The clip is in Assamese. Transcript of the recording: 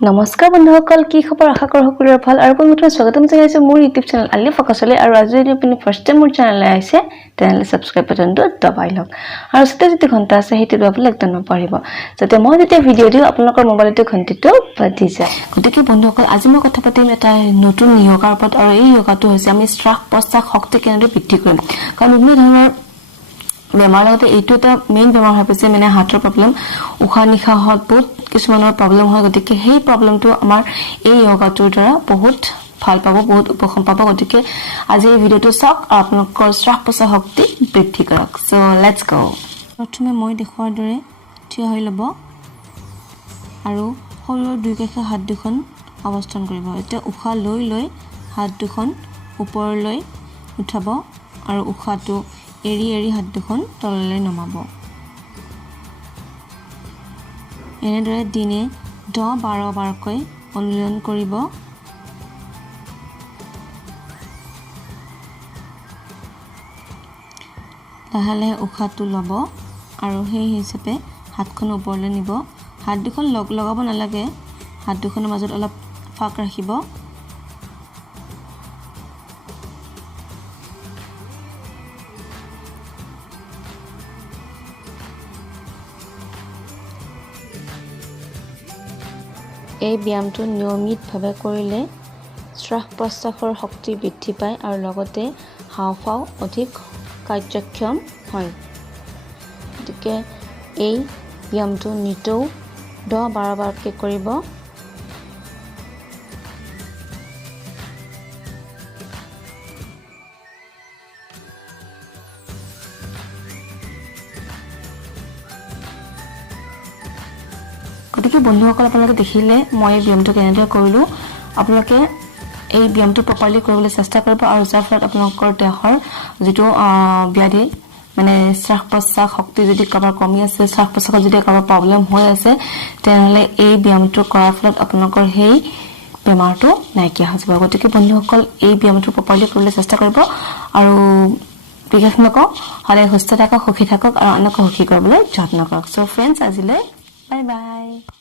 নমস্কাৰ বন্ধুসকল কি খবৰ আশা কৰো সকলোৰে ভাল আৰু পুনৰবাৰ স্বাগতম জনাইছো মোৰ ইউটিউব চেনেল আলিয়া ফকাছলৈ আৰু আজি যদি আপুনি ফাৰ্ষ্ট টাইম মোৰ চেনেললৈ আহিছে তেনেহলে সাবস্ক্ৰাইব বাটনটো দবাই লওক আৰু সাথে যেতি ঘণ্টা আছে হেতু দবাবলৈ একদম নপৰিব যাতে মই যেতিয়া ভিডিও দিও আপোনালোকৰ মোবাইলতে ঘণ্টিটো বাজি যায় গতিকে বন্ধুসকল আজি মই কথা পাতিম এটা নতুন যোগাৰ ওপৰত আৰু এই যোগাটো হৈছে আমি শ্বাস প্ৰশ্বাস শক্তি কেনেদৰে বৃদ্ধি কৰিম কাৰণ বিভিন্ন ধৰণৰ বেমাৰ লগতে এইটো এটা মেইন বেমাৰ হৈ পৰিছে মানে হাৰ্টৰ প্ৰব্লেম উশাহ নিশাহত বহুত কিছুমানৰ প্ৰব্লেম হয় গতিকে সেই প্ৰব্লেমটো আমাৰ এই যোগাটোৰ দ্বাৰা বহুত ভাল পাব বহুত উপশম পাব গতিকে আজি এই ভিডিওটো চাওক আৰু আপোনালোকৰ শ্বাস প্ৰশ্বাস শক্তি বৃদ্ধি কৰক সো লেটস গো প্ৰথমে মই দেখুৱাৰ দৰে থিয় হৈ ল'ব আৰু শৰীৰৰ দুই কাষে হাত দুখন অৱস্থান কৰিব এতিয়া উশাহ লৈ লৈ হাত দুখন ওপৰলৈ উঠাব আৰু উশাহটো এৰি এৰি হাত দুখন তললৈ নমাব এনেদৰে দিনে 10-12 বাৰকৈ অনুলন কৰিব লাহে লাহে উশাহটো ল'ব আৰু সেই হিচাপে হাতখন ওপৰলৈ নিব হাত দুখন লগাব নালাগে হাত দুখনৰ মাজত অলপ ফাঁক ৰাখিব এই ব্যায়ামটো নিয়মিতভাৱে কৰিলে শ্বাস প্ৰশ্বাসৰ শক্তি বৃদ্ধি পায় আৰু লগতে হাওঁফাওঁ অধিক কাৰ্যক্ষম হয় গতিকে এই ব্যায়ামটো নিতৌ 10-12 বাৰকৈ কৰিব গতিকে বন্ধুসকল আপোনালোকে দেখিলে মই এই ব্যায়ামটো কেনেদৰে কৰিলো আপোনালোকে এই ব্যায়ামটো প্ৰপাৰলি কৰিবলৈ চেষ্টা কৰিব আৰু যাৰ ফলত আপোনালোকৰ দেহৰ যেটো ব্যাধি মানে শ্বাস প্ৰশ্বাস শক্তি যদি কাৰোবাৰ কমি আছে শ্বাস প্ৰশ্বাসত যদি কাৰোবাৰ প্ৰব্লেম হৈ আছে তেনেহলে এই ব্যায়ামটো কৰাৰ ফলত আপোনালোকৰ সেই বেমাৰটো নাইকিয়া হৈ যাব গতিকে বন্ধুসকল এই ব্যায়ামটো প্ৰপাৰলি কৰিবলৈ চেষ্টা কৰিব আৰু বিশেষ নকওঁ সদায় সুস্থ থাকক সুখী থাকক আৰু আনকো সুখী কৰিবলৈ যত্ন কৰক সো ফ্ৰেণ্ডছ আজিলৈ Bye bye.